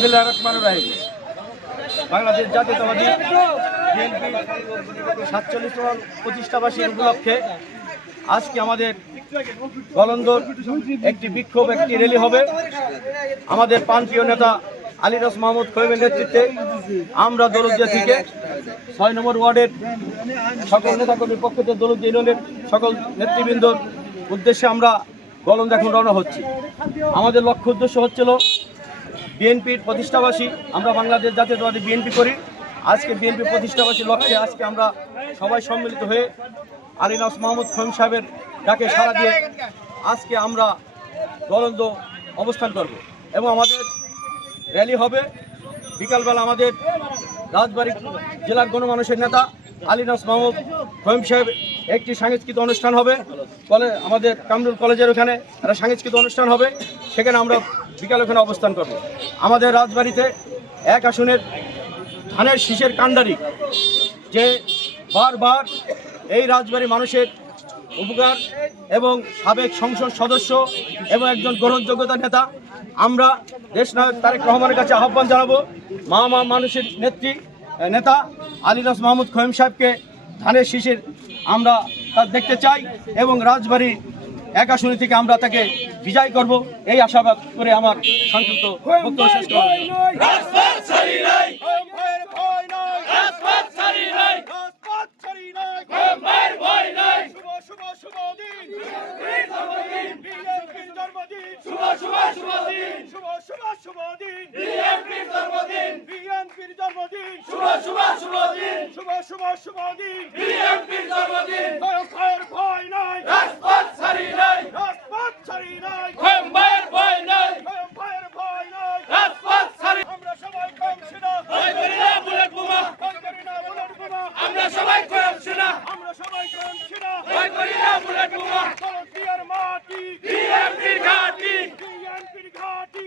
বিসমিল্লাহির রহমানির রহিম। বাংলাদেশ জাতীয়তাবাদী বিএনপি সাতচল্লিশতম উপলক্ষে আজকে আমাদের গলন্দর একটি বিক্ষোভ, একটি র্যালি হবে। আমাদের প্রান্তীয় নেতা আলিরাস মাহমুদ খৈমের নেতৃত্বে আমরা দলদিয়া থেকে ছয় নম্বর ওয়ার্ডের সকল নেতাকর্মীর পক্ষ থেকে দলদিয়া ইউনিয়নের সকল নেতৃবৃন্দর উদ্দেশ্যে আমরা গলন্দ এখন রওনা হচ্ছি। আমাদের লক্ষ্য উদ্দেশ্য হচ্ছিল বিএনপির প্রতিষ্ঠাবাসী, আমরা বাংলাদেশ জাতীয়তাবাদী বিএনপি করি। আজকে বিএনপি প্রতিষ্ঠাবাসী লক্ষ্যে আজকে আমরা সবাই সম্মিলিত হয়ে আলিনাস মাহমুদ খৈম সাহেবের ডাকে সাড়া দিয়ে আজকে আমরা গলন্দ অবস্থান করব। এবং আমাদের র্যালি হবে। বিকালবেলা আমাদের রাজবাড়ী জেলার গণমানুষের নেতা আলিনাস মাহমুদ খৈম সাহেব একটি সাংস্কৃতিক অনুষ্ঠান হবে। কলে আমাদের কামরুল কলেজের ওখানে একটা সাংস্কৃতিক অনুষ্ঠান হবে। সেখানে আমরা বিকাল ওখানে অবস্থান করব। আমাদের রাজবাড়িতে এক আসনের ধানের শীষের কাণ্ডারি, যে বারবার এই রাজবাড়ি মানুষের উপকার এবং সাবেক সংসদ সদস্য এবং একজন গ্রহণযোগ্যতা নেতা। আমরা দেশ নায়ক তারেক রহমানের কাছে আহ্বান জানাব। মা মা মানুষের নেত্রী নেতা আলিদাস মাহমুদ খোয়েম সাহেবকে ধানের শীষের আমরা তা দেখতে চাই এবং রাজবাড়ির এক আসনে থেকে আমরা তাকে বিজয় করব। এই আশাবাদ করে আমার সংক্ষিপ্ত বক্তব্য শেষ করব রাজপথ ছাড়ি নাই ভয়ের ভয় নয় রাজপথ ছাড়ি নাই রাজপথ ছাড়ি নয় মায়ের ভয় নাই শুভ শুভ শুভ দিন বীর জন্মদিন বিএনপির জন্মদিন শুভ শুভ শুভ দিন শুভ শুভ শুভ দিন বিএনপির জন্মদিন বিএনপির জন্মদিন শুভ শুভ শুভ দিন শুভ শুভ দিন বিএনপির জন্মদিন ভয়ের ভয় নয় রাজপথ ছাড়ি নাই। রাজপথ ছাড়ি মায়ের ভয় নাই। ভয় নয় রাজপথ ছাড়ি। আমরা সবাই কম সেনা ভয় করি না বুলেট বোমা। ভয় করি না বুলেট বোমা। আমরা সবাই করব সেনা আমরা সবাই কম সেনা ভয় করি না বুলেট বোমা। দলদিয়ার মাটি। বিএনপির ঘাঁটি। বিএনপির ঘাটি।